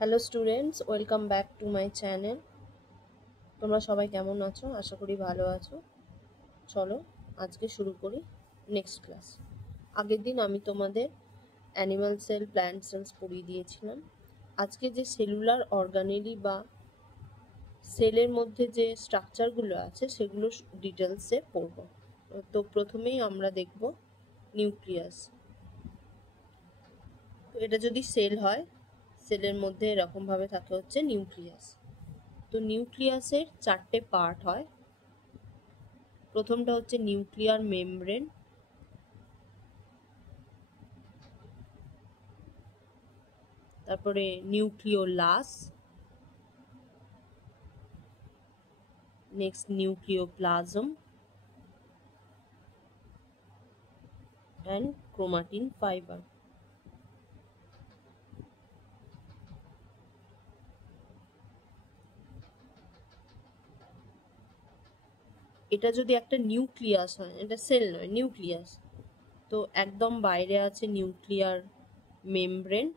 Hello students, welcome back to my channel. তোমরা সবাই কেমন আছো? আশা করি ভালো আছো। চলো আজকে শুরু করি নেক্সট ক্লাস। আগের দিন আমি তোমাদের অ্যানিমাল সেল, প্ল্যান্ট সেলস পড়িয়ে দিয়েছিলাম। আজকে যে সেলুলার অর্গানেলি বা সেলের মধ্যে যে স্ট্রাকচারগুলো আছে সেগুলো ডিটেলসে পড়ব। তো প্রথমেই আমরা দেখব নিউক্লিয়াস। তো এটা যদি সেল হয়, সেলের মধ্যে এরকমভাবে থাকে হচ্ছে নিউক্লিয়াস। তো নিউক্লিয়াসের চারটে পার্ট হয়। প্রথমটা হচ্ছে নিউক্লিয়ার মেমব্রেন, তারপরে nucleolus, next nucleoplasm and chromatin fibre. এটা যদি একটা নিউক্লিয়াস হয়, এটা সেল নয়, নিউক্লিয়াস, তো একদম বাইরে আছে নিউক্লিয়ার মেমব্রেন,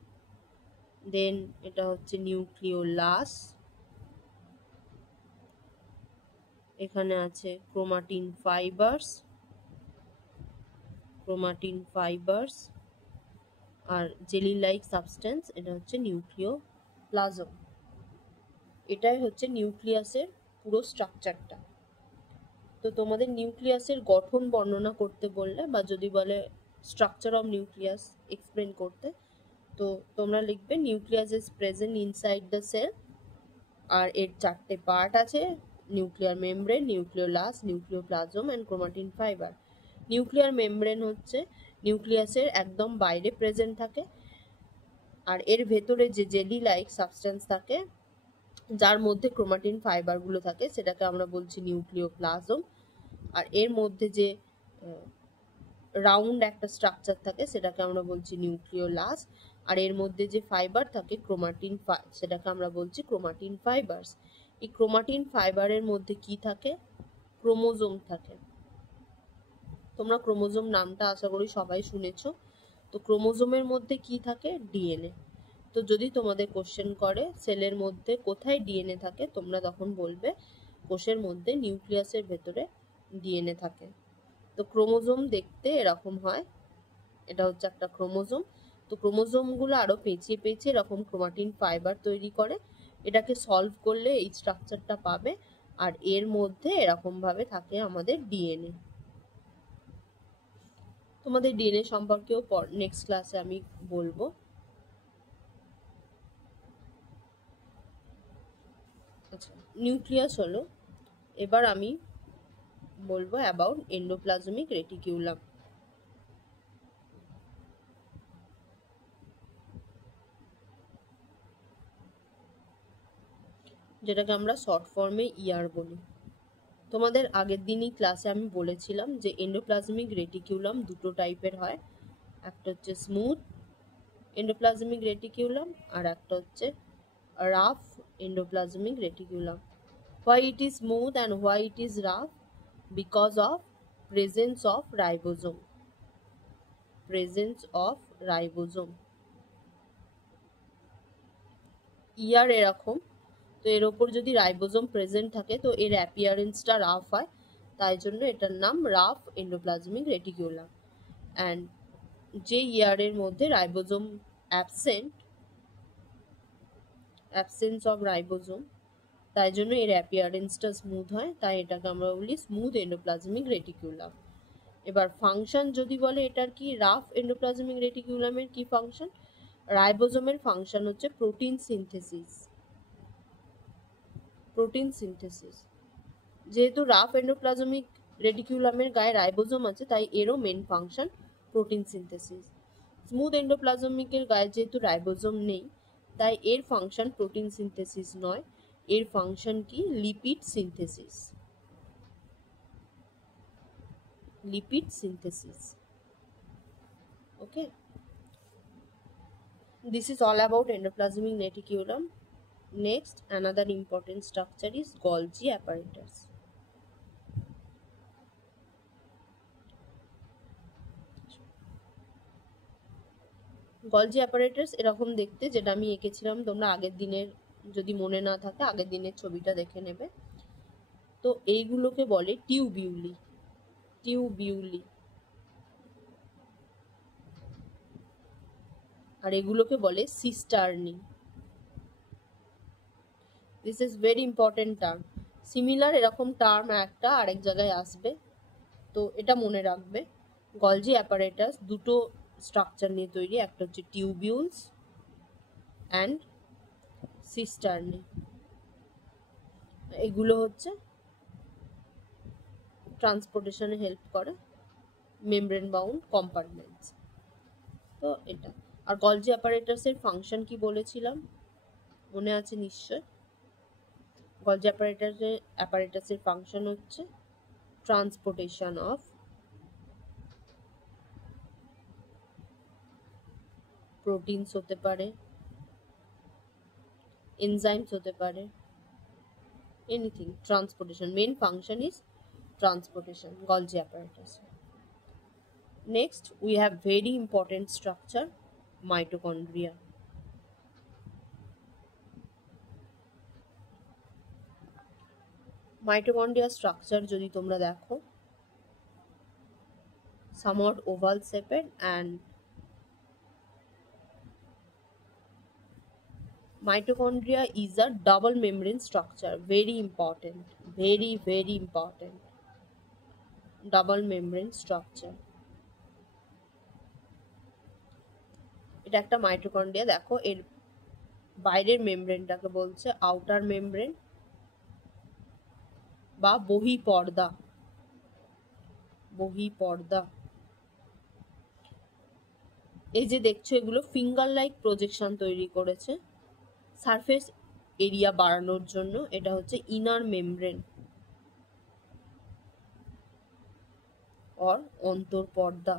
দেন এটা হচ্ছে নিউক্লিওলাস, এখানে আছে ক্রোমাটিন ফাইবার্স আর জেলি লাইক সাবস্টেন্স, এটা হচ্ছে নিউক্লিওপ্লাজম। এটাই হচ্ছে নিউক্লিয়াসের পুরো স্ট্রাকচারটা। তো তোমাদের নিউক্লিয়াসের গঠন বর্ণনা করতে বললে বা যদি বলে স্ট্রাকচার অফ নিউক্লিয়াস এক্সপ্লেন করতে, তো তোমরা লিখবে nucleus is present inside the cell, আর এর চারটে পার্ট আছে: nuclear membrane, nucleolus, nucleoplasm and chromatin fibre. Nuclear membrane হচ্ছে নিউক্লিয়াসের একদম বাইরে প্রেজেন্ট থাকে, আর এর ভেতরে যে জেলি লাইক সাবস্টেন্স থাকে যার মধ্যে ক্রোমাটিন ফাইবারগুলো থাকে সেটাকে আমরা বলছি নিউক্লিওপ্লাজম। আর এর মধ্যে যে রাউন্ড একটা স্ট্রাকচার থাকে সেটাকে আমরা বলছি নিউক্লিওলাস। আর এর মধ্যে যে ফাইবার থাকে ক্রোমাটিন, সেটাকে আমরা বলছি ক্রোমাটিন ফাইবার্স। এই ক্রোমাটিন ফাইবারের মধ্যে কি থাকে? ক্রোমোজোম থাকে। তোমরা ক্রোমোজোম নামটা আশা করি সবাই শুনেছো। তো ক্রোমোজোমের মধ্যে কি থাকে? ডিএনএ। তো যদি তোমাদের কোশ্চেন করে সেলের মধ্যে কোথায় ডিএনএ থাকে, তোমরা তখন বলবে কোষের মধ্যে নিউক্লিয়াসের ভেতরে ডিএনএ থাকে। তো ক্রোমোজোম দেখতে এরকম হয়, এটা হচ্ছে একটা ক্রোমোজোম। তো ক্রোমোজোমগুলো আরো পেঁচিয়ে পেঁচিয়ে এরকম ক্রোমাটিন ফাইবার তৈরি করে। এটাকে সলভ করলে এই স্ট্রাকচারটা পাবে, আর এর মধ্যে এরকম ভাবে থাকে আমাদের ডিএনএ। তোমাদের ডিএনএ সম্পর্কেও নেক্সট ক্লাসে আমি বলবো। আচ্ছা, নিউক্লিয়াস হলো। এবার আমি বলবো অ্যাবাউট এন্ডোপ্লাজমিক রেটিকিউলাম। যেটাকে আমরা শর্ট ফর্মে ইআর বলি। তোমাদের আগের দিনই ক্লাসে আমি বলেছিলাম যে এন্ডোপ্লাজমিক রেটিকিউলাম দুটো টাইপের হয়, একটা হচ্ছে স্মুথ এন্ডোপ্লাজমিক রেটিকিউলাম আর একটা হচ্ছে rough endoplasmic reticulum. Why it is smooth and why it is rough? Because of presence of ribosome. ইয়ার এরকম, তো এর ওপর যদি রাইবোজোম প্রেজেন্ট থাকে তো এর অ্যাপিয়ারেন্সটা রাফ হয়, তাই জন্য এটার নাম রাফ এন্ডোপ্লাজমিক রেটিকিউলাম। অ্যান্ড যে ইয়ারের মধ্যে রাইবোজোম অ্যাবসেন্স অফ রাইবোজোম, তাই জন্য এর অ্যাপিয়ারেন্সটা স্মুথ হয়, তাই এটাকে আমরা বলি স্মুথ এন্ডোপ্লাজমিক রেটিকিউলাম। এবার ফাংশন যদি বলে এটার কি, রাফ এন্ডোপ্লাজমিক রেটিকিউলামের কি ফাংশন? রাইবোজোমের ফাংশন হচ্ছে প্রোটিন সিনথেসিস। যেহেতু রাফ এন্ডোপ্লাজমিক রেটিকিউলামের গায়ে রাইবোজোম আছে, তাই এরও main function protein synthesis. Smooth এন্ডোপ্লাজমিকের গায়ে যেহেতু রাইবোজোম নেই, তাই এর ফাংশন প্রোটিন সিনথেসিস নয়, এর ফাংশন কি? Lipid synthesis. Okay, this is all about endoplasmic reticulum. Next, another important structure is Golgi apparatus. Golgi apparatus এরকম দেখতে, যেটা আমি এঁকেছিলাম, তোমরা আগের দিনের যদি মনে না থাকে আগের দিনের ছবিটা দেখে নেবে। তো এইগুলোকে বলে টিউবিউলি। টিউবিউলি। আর এগুলোকে বলে সিস্টার্নি। This is very important term. Similar এরকম টার্ম একটা আরেক জায়গায় আসবে, তো এটা মনে রাখবে। গলজি অ্যাপারেটাস দুটো স্ট্রাকচার নিয়ে তৈরি, একটা হচ্ছে টিউবিউলস অ্যান্ড সিস্টার্নি। এগুলো হচ্ছে ট্রান্সপোর্টেশনে হেল্প করে মেমব্রেন বাউন্ড কম্পার্টমেন্টস। তো এটা। আর গলজি অ্যাপারেটাসের ফাংশন কি বলেছিলাম মনে আছে নিশ্চয়? গলজি অ্যাপারেটাসের ফাংশন হচ্ছে ট্রান্সপোর্টেশন অফ প্রোটিনস, হতে পারে এনজাইমস, হতে পারে anything. Transportation, main function is transportation, Golgi apparatus. Next, we have very important structure, mitochondria. Mitochondria structure যদি তোমরা দেখো, somewhat oval shaped, and mitochondria is a double membrane structure. Very important, very very important. Double membrane structure. এটা একটা mitochondria. দেখো এর বাইরের মেমব্রেনটাকে বলছে outer membrane বা বহিঃপর্দা। বহিঃপর্দা। এই যে দেখছো এগুলো ফিঙ্গার লাইক প্রজেকশন তৈরি করেছে সারফেস এরিয়া বাড়ানোর জন্য। এটা হচ্ছে ইনার মেমব্রেন অর অন্তঃপর্দা।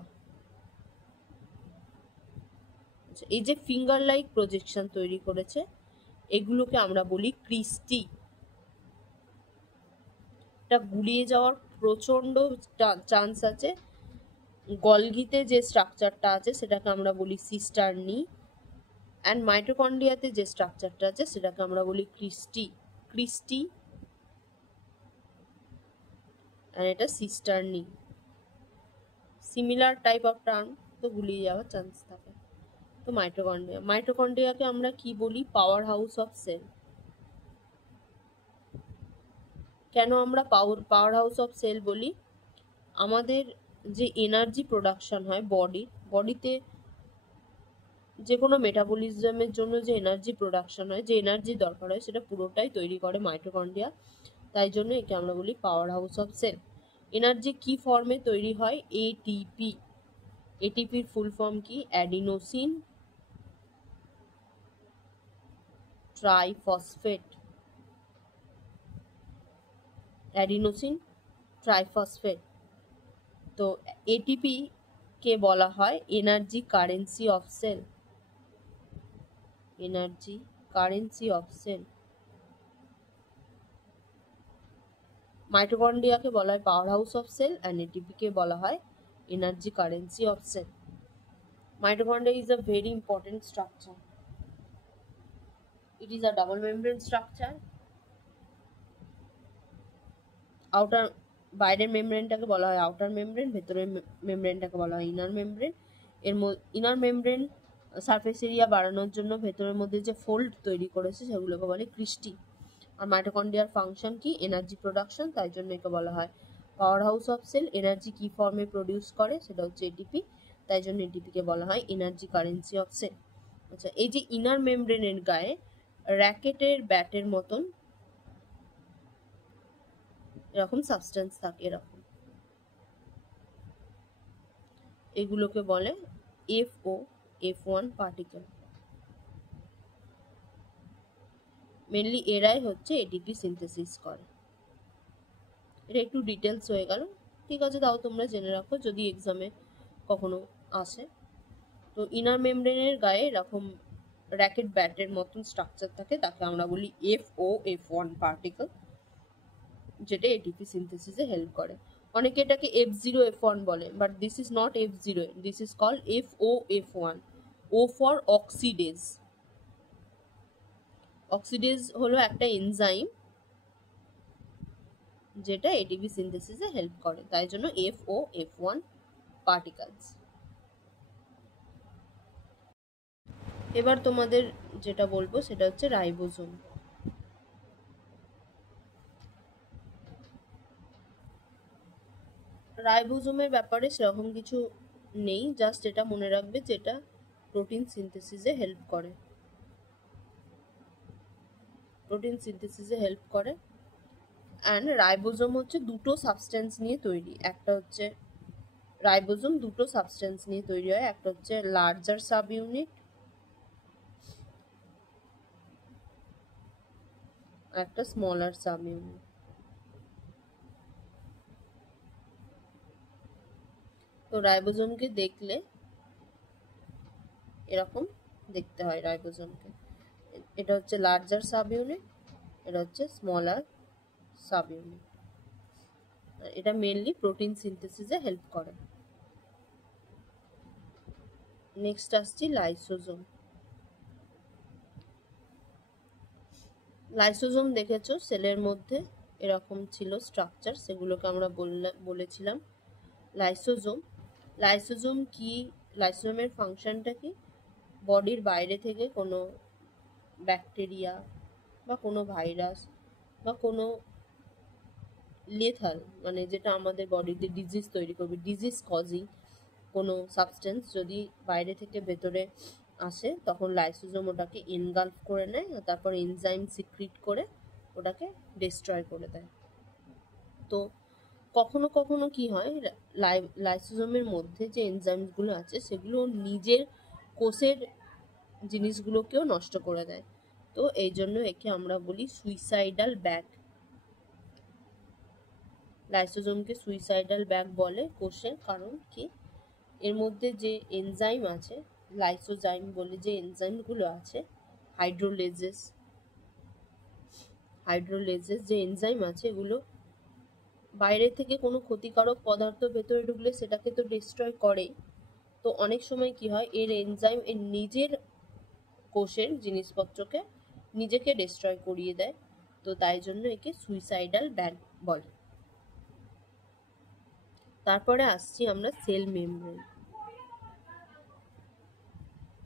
এই যে ফিঙ্গার লাইক প্রজেকশন তৈরি করেছে এগুলোকে আমরা বলি ক্রিস্টি। এটা গুলিয়ে যাওয়ার প্রচন্ড চান্স আছে। গলগিতে যে স্ট্রাকচারটা আছে সেটাকে আমরা বলি সিস্টার্নি, অ্যান্ড মাইটোকন্ড্রিয়াতে যে স্ট্রাকচারটা আছে সেটাকে আমরা বলি ক্রিস্টি। ক্রিস্টি অ্যান্ড এটা সিস্টার্নি। সিমিলার টাইপ অফ টার্ম, তো গুলিয়ে যাওয়ার চান্স থাকে। তো মাইটোকন্ড্রিয়াকে আমরা কি বলি? Power house of cell. কেন আমরা পাওয়ার হাউস অফ সেল বলি? আমাদের যে এনার্জি প্রোডাকশন হয় বডিতে যে কোনো মেটাবলিজমের জন্য যে এনার্জি প্রোডাকশন হয়, যে এনার্জি দরকার হয়, সেটা পুরোটাই তৈরি করে মাইটোকন্ড্রিয়া। তাই জন্য একে আমরা বলি power house of cell. Energy কি ফর্মে তৈরি হয়? এটিপি। এটিপির ফুল ফর্ম কি? Adenosine triphosphate. Adenosine triphosphate. তো এটিপি কে বলা হয় energy currency of cell. Energy currency of cell. মাইটোকন্ড্রিয়াকে বলা হয় power house of cell, and ATP কে বলা হয় energy currency of cell. Mitochondria is a very important structure. It is a double membrane structure. Outer বাইরের মেমব্রেনটাকে বলা হয় outer membrane, ভেতরের মেমব্রেনটাকে বলা হয় inner membrane. Inner membrane surface area বাড়ানোর জন্য ভেতরের মধ্যে যে ফোল্ড তৈরি করেছে সেগুলোকে বলে ক্রিস্টি। আর মাইটোকন্ড্রিয়ার ফাংশন কি? এনার্জি প্রোডাকশন, তাই জন্য একে বলা হয় power house of cell. Energy কি ফর্মে প্রডিউস করে? সেটা হচ্ছে এটিপি, তাই জন্য এটিপিকে বলা হয় এনার্জি কারেন্সি অফ সেল। আচ্ছা, এই যে ইনার মেমব্রেনের গায়ে র্যাকেটের ব্যাটের মতন এরকম সাবস্টেন্স থাকে, এরকম। এগুলোকে বলে F1 পার্টিকেল। মেনলি এরাই হচ্ছে এটিপি সিনথেসিস করে। এটা একটু ডিটেলস হয়ে গেল, ঠিক আছে, তাও তোমরা জেনে রাখো যদি এক্সামে কখনো আসে। তো ইনার মেমব্রেনের গায়ে এরকম র্যাকেট ব্যাটের মতন স্ট্রাকচার থাকে, তাকে আমরা বলি F1 পার্টিকেল, যেটা এটিপি সিনথেসিসে হেল্প করে। অনেকে এটাকে F0 F1 বলে, but this is not F0, this is called F1। O for oxidase. Oxidase হলো একটা এনজাইম যেটা এটিপি সিনথেসিসে হেল্প করে, তাই জন্য FOF1 পার্টিকেলস। এবার তোমাদের যেটা বলবো সেটা হচ্ছে রাইবোজোম। রাইবোজোমের ব্যাপারে সেরকম কিছু নেই, জাস্ট এটা মনে রাখবে যেটা প্রোটিন সিনথেসিসে হেল্প করে, প্রোটিন সিনথেসিসে হেল্প করে। অ্যান্ড রাইবোজোম হচ্ছে দুটো সাবস্টেন্স নিয়ে তৈরি, একটা হচ্ছে রাইবোজোম দুটো সাবস্টেন্স নিয়ে তৈরি হয়, একটা হচ্ছে লার্জার সাব ইউনিট, একটা স্মলার সাব ইউনিট। তো রাইবোজোমকে দেখলে এরকম দেখতে হয় রাইবোজোমকে, এটা হচ্ছে লার্জার সাব ইউনিট, এটা হচ্ছে স্মলার সাব ইউনিট। এটা মেইনলি প্রোটিন সিনথেসিসে হেল্প করে। নেক্সট আসছি লাইসোজোম। লাইসোজোম দেখেছো সেলের মধ্যে এরকম ছিল স্ট্রাকচার, সেগুলোকে আমরা বলেছিলাম লাইসোজোম। লাইসোজোম কি, লাইসোজোমের ফাংশনটা কি, বডির বাইরে থেকে কোনো ব্যাকটেরিয়া বা কোনো ভাইরাস বা কোনো লেথাল, মানে যেটা আমাদের বডিতে ডিজিজ তৈরি করবে, ডিজিজ কজিং কোনো সাবস্টেন্স যদি বাইরে থেকে ভেতরে আসে, তখন লাইসোজোম ওটাকে এনগালফ করে নেয়, তারপর এনজাইম সিক্রিট করে ওটাকে ডিস্ট্রয় করে দেয়। তো কখনো কখনো কি হয়, লাইসোজোমের মধ্যে যে এনজাইমগুলো আছে সেগুলো নিজের কোষের জিনিসগুলোকেও নষ্ট করে দেয়। তো এই জন্য একে আমরা বলি সুইসাইডাল ব্যাগ। লাইসোজোমকে সুইসাইডাল ব্যাগ বলে কোষের, কারণ কি এর মধ্যে যে এনজাইম আছে, লাইসোজাইম বলে যে এনজাইমগুলো আছে, হাইড্রোলেজেস যে এনজাইম আছে, এগুলো বাইরে থেকে কোনো ক্ষতিকারক পদার্থ ভেতরে ঢুকলে সেটাকে তো ডিস্ট্রয় করে। তো অনেক সময় কি হয়, এর এনজাইম এর নিজের কোষের জিনিসপত্রকে নিজেকে ডিস্ট্রয় করিয়ে দেয়। তো তাই জন্য একে সুইসাইডাল ব্যাগ বলে। তারপরে আসছি আমরা সেল মেমব্রেন।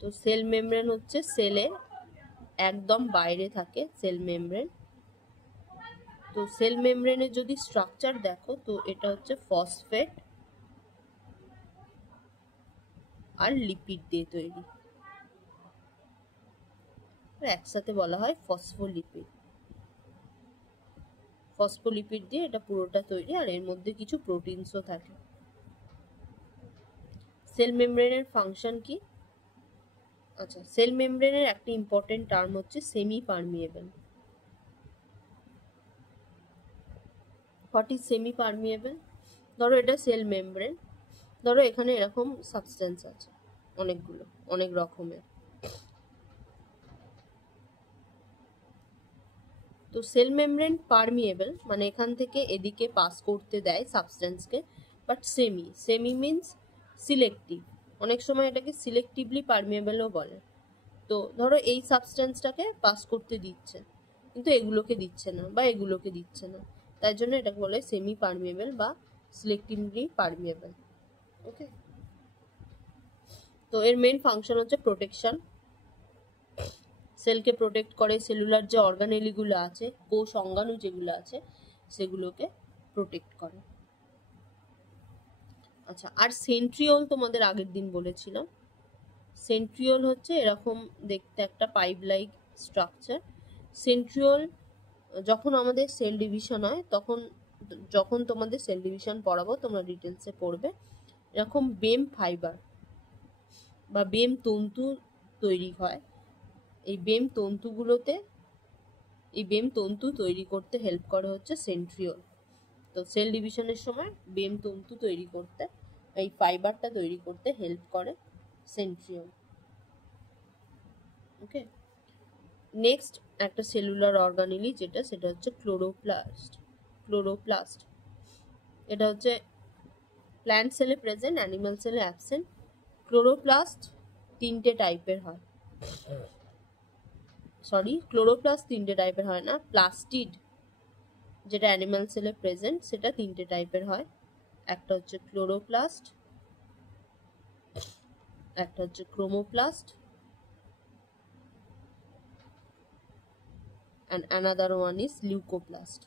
তো সেল মেমব্রেন হচ্ছে সেলের একদম বাইরে থাকে সেল মেমব্রেন। তো সেল মেমব্রেনের যদি স্ট্রাকচার দেখো, তো এটা হচ্ছে ফসফেট আর লিপিড দিয়ে তৈরি, একসাথে বলা হয় ফসফোলিপিড। ফসফোলিপিড দিয়ে এটা পুরোটা তৈরি, আর এর মধ্যে কিছু প্রোটিনসও থাকে। সেল মেমব্রেনের ফাংশন কি? আচ্ছা, সেল মেমব্রেনের একটা ইম্পর্টেন্ট টার্ম হচ্ছে semi permeable. What is semi permeable? ধরো এটা সেল মেমব্রেন, ধরো এখানে এরকম সাবস্টেন্স আছে অনেকগুলো, অনেক রকমের। তো সেল মেমব্রেন পারমিয়েবল মানে এখান থেকে এদিকে পাস করতে দেয় সাবস্টেন্সকে, বাট সেমি মিনস সিলেক্টিভ। অনেক সময় এটাকে সিলেক্টিভলি পারমিয়েবলও বলে। তো ধরো এই সাবস্টেন্সটাকে পাস করতে দিচ্ছে, কিন্তু এগুলোকে দিচ্ছে না বা এগুলোকে দিচ্ছে না, তাই জন্য এটাকে বলে সেমি পারমিয়েবল বা সিলেক্টিভলি পারমিয়েবল। ওকে, তো এর মেন ফাংশন হচ্ছে প্রোটেকশন। সেলকে প্রোটেক্ট করে, সেলুলার যে অর্গানেলিগুলো আছে, কোষ অঙ্গাণু যেগুলো আছে, সেগুলোকে প্রোটেক্ট করে। আচ্ছা, আর সেন্ট্রিওল তোমাদের আগের দিন বলেছিলাম। সেন্ট্রিওল হচ্ছে এরকম দেখতে একটা পাইপ লাইক স্ট্রাকচার। সেন্ট্রিওল যখন আমাদের সেল ডিভিশন হয়, যখন তোমাদের সেল ডিভিশন পড়াবো তোমরা ডিটেলসে পড়বে, এরকম বেম ফাইবার বা বেম তন্তু তৈরি হয়। এই বেম তন্তু তৈরি করতে হেল্প করে হচ্ছে সেন্ট্রিওল। তো সেল ডিভিশনের সময় বেম তন্তু তৈরি করতে, এই ফাইবারটা তৈরি করতে হেল্প করে সেন্ট্রিওল। ওকে, নেক্সট একটা সেলুলার অর্গানেলি সেটা হচ্ছে ক্লোরোপ্লাস্ট। এটা হচ্ছে প্ল্যান্ট সেলে প্রেজেন্ট, অ্যানিমাল সেলে অ্যাবসেন্ট। ক্লোরোপ্লাস্ট তিনটে টাইপের হয়, সরি ক্লোরোপ্লাস্ট তিনটে টাইপের হয় না, প্লাস্টিড যেটা অ্যানিমাল সেলে প্রেজেন্ট সেটা তিনটে টাইপের হয়। একটা হচ্ছে ক্লোরোপ্লাস্ট, একটা হচ্ছে chromoplast, and another one is leucoplast.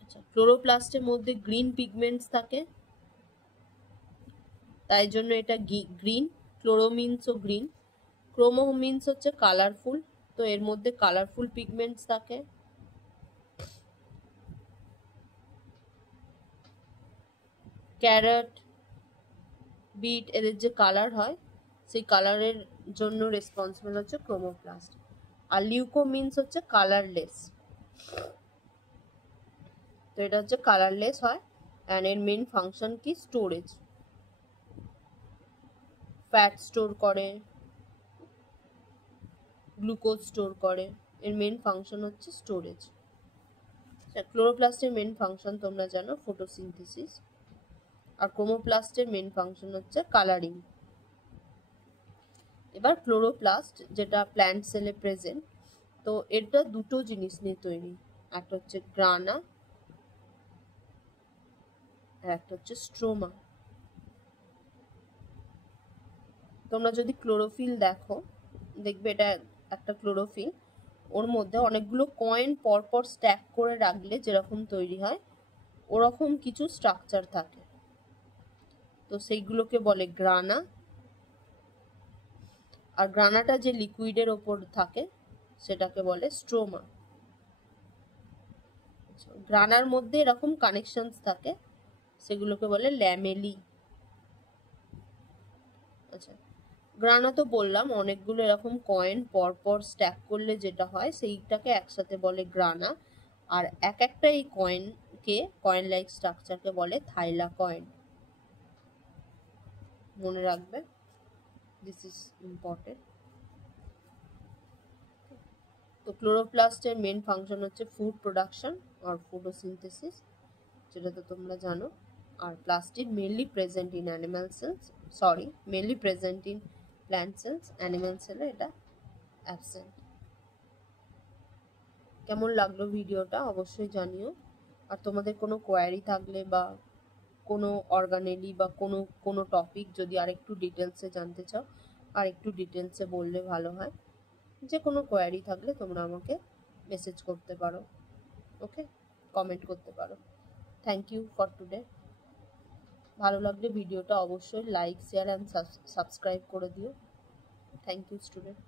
আচ্ছা, ক্লোরোপ্লাস্টের মধ্যে গ্রিন পিগমেন্টস থাকে, তাই জন্য এটা গ্রিন। ক্লোরো মিনসও গ্রিন, ক্রোমো মিনস হচ্ছে কালারফুল, তো এর মধ্যে কালারফুল পিগমেন্টস থাকে। ক্যারট, বিট এদের যে কালার হয় সেই কালারের জন্য রেসপন্সিবল হচ্ছে ক্রোমোপ্লাস্ট। আর লিউকো মিনস হচ্ছে কালারলেস, তো এটা হচ্ছে কালারলেস হয়। অ্যান্ড এর মেন ফাংশন কি? স্টোরেজ, ফ্যাট স্টোর করে, গ্লুকোজ স্টোর করে, এর মেন ফাংশন হচ্ছে স্টোরেজ। ক্লোরোপ্লাস্টের মেন ফাংশন তোমরা জানো ফটোসিনথেসিস, আর ক্রোমোপ্লাস্টের মেন ফাংশন হচ্ছে কালারিং। এবার ক্লোরোপ্লাস্ট যেটা প্ল্যান্ট সেলে প্রেজেন্ট, তো এটা দুটো জিনিস নিয়ে তৈরি, একটা হচ্ছে গ্রানা আর একটা হচ্ছে স্ট্রোমা। তোমরা যদি ক্লোরোফিল দেখো, দেখবে এটা একটা ক্লোরোফিল, ওর মধ্যে অনেকগুলো কয়েন পরপর স্ট্যাক করে রাখলে যেরকম তৈরি হয় ওরকম কিছু স্ট্রাকচার থাকে, তো সেইগুলোকে বলে গ্রানা। আর গ্রানাটা যে লিকুইডের ওপর থাকে সেটাকে বলে স্ট্রোমা। গ্রানার মধ্যে এরকম কানেকশনস থাকে, সেগুলোকে বলে ল্যামেলি। আচ্ছা, গ্রানা তো বললাম অনেকগুলো এরকম কয়েন পরপর স্ট্যাক করলে যেটা হয় সেইটাকে একসাথে বলে গ্রানা। আর এক একটা এই কয়েনকে, কয়েন লাইক স্ট্রাকচারকে বলে থাইলা কয়েন। মনে রাখবে, দিস ইজ ইম্পর্টেন্ট। তো ক্লোরোপ্লাস্টের মেন ফাংশন হচ্ছে ফুড প্রোডাকশন আর ফটোসিনথেসিস, যেটা তো তোমরা জানো। আর plastid mainly present in animal cells, sorry mainly present in plant cells, animal সেলে এটা অ্যাবসেন্ট। কেমন লাগলো ভিডিওটা অবশ্যই জানিও। আর তোমাদের কোনো কোয়ারি থাকলে বা কোনো অর্গানেলি বা কোনো টপিক যদি আরেকটু ডিটেলসে জানতে চাও, আর একটু ডিটেলসে বললে ভালো হয়। যে কোনো কোয়ারি থাকলে তোমরা আমাকে মেসেজ করতে পারো, ওকে, কমেন্ট করতে পারো। Thank you for today. ভালো লাগলে ভিডিওটা অবশ্যই লাইক, শেয়ার অ্যান্ড সাবস্ক্রাইব করে দিও। Thank you student.